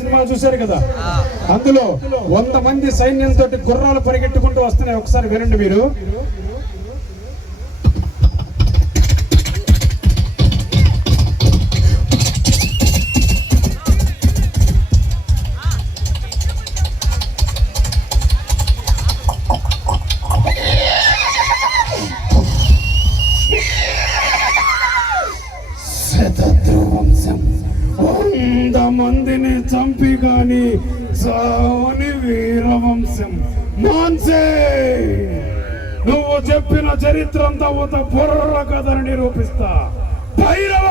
Cinema చూశారు కదా, అందులో 100 మంది సైన్యంతో గుర్రాలు పరిగెట్టుకుంటూ వస్తున్నాయి. ఒకసారి వినండి మీరు. శతద్రువంశం 100 మందిని చంపి గాని సావని వీరవంశం. మాన్సే, నువ్వు చెప్పిన చరిత్ర అంతా బుర్ర కథను నిరూపిస్తా. భైరవ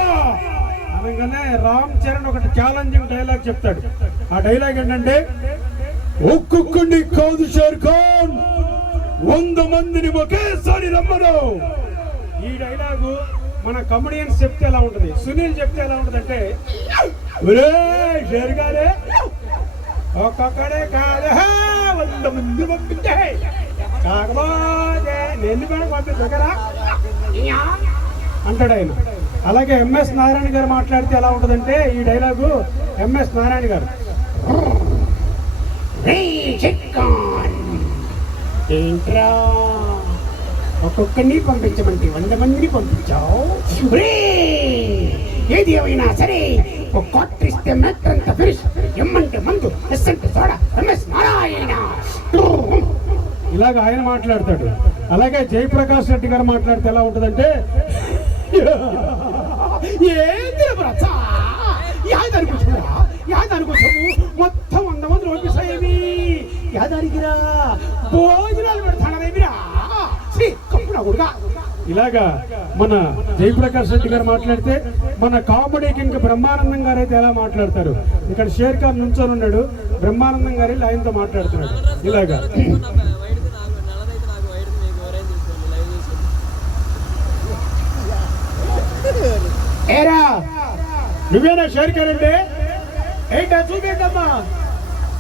అనగానే రామ్ చరణ్ ఒకటి ఛాలెంజింగ్ డైలాగ్ చెప్తాడు. ఆ డైలాగ్ ఏంటంటే, ఒక్కొక్కడిని కాదు షేర్ ఖాన్, 100 మందిని ఒకేసారి రమ్మను. ఈ డైలాగు మన కమెడియన్స్ చెప్తే ఎలా ఉంటది, సునీల్ చెప్తే ఎలా ఉంటది అంటే, షేర్ గారే ఒక్కొక్కడే కాదు 100 మంది పంపించే కాకపోతే నేను కూడా పంపించగరా అంటాడు ఆయన. అలాగే ఎంఎస్ నారాయణ గారు మాట్లాడితే ఎలా ఉంటదంటే ఈ డైలాగు ఎంఎస్ నారాయణ గారు, ఏంట్రా ఒక్కొక్కరిని పంపించమంటే 100 మందిని పంపించావు. ఏది ఏమైనా సరే ఒక క్వార్టర్ ఇస్తే మ్యాటర్ అంతా ఫినిష్. ఎమ్మంటే మందు, ఎస్ అంటే సోడా, ఎంఎస్ నారాయణ ఇలాగ ఆయన మాట్లాడతాడు. అలాగే జయప్రకాష్ రెడ్డి గారు మాట్లాడితే ఎలా ఉంటుందంటే, మొత్తం 100 మంది పంపిస్తాయేమి యాదారిగిరా భోజనాలు పెడతాడేమిరా కప్పుడా. ఇలాగా మన జయప్రకాష్ రెడ్డి గారు మాట్లాడితే, మన కామెడీకి ఇంకా బ్రహ్మానందం గారు అయితే ఎలా మాట్లాడతారు. ఇక్కడ షేర్ ఖాన్ నుంచొని ఉన్నాడు, బ్రహ్మానందం గారు వెళ్ళి ఆయనతో మాట్లాడుతున్నాడు. ఇలాగా ఏరా నువ్వేనా షేర్ ఖాన్ అంటే ఏంటా చూపేటమ్మా,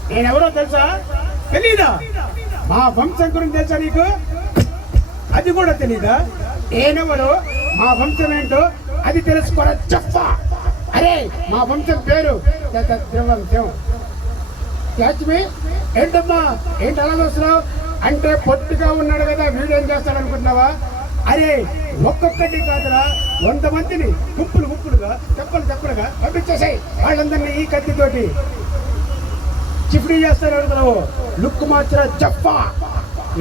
నేనెవరో తెలుసా? తెలీదా? మా వంశం గురించి తెలుసా నీకు? అది కూడా తెలీదా? నేనెవరో, మా వంశం ఏంటో అది తెలుసుకోరా చెప్పా. అరే మా వంశం పేరు శతద్రువంశం. ఏంటమ్మా ఏంటి అలా వస్తున్నావు అంటే, పొట్టుగా ఉన్నాడు కదా వీడేం చేస్తాడు అనుకుంటున్నావా? అరే ఒక్కొక్కటి కాదురా 100 మందిని గుంపులుగా చెప్పలుగా పంపించేసాయి. వాళ్ళందరినీ ఈ కత్తితోటి చిఫ్డీ చేస్తారు అనుకున్నావు, లుక్ మార్చరా చెప్పా.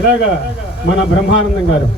ఇలాగా మన బ్రహ్మానందం గారు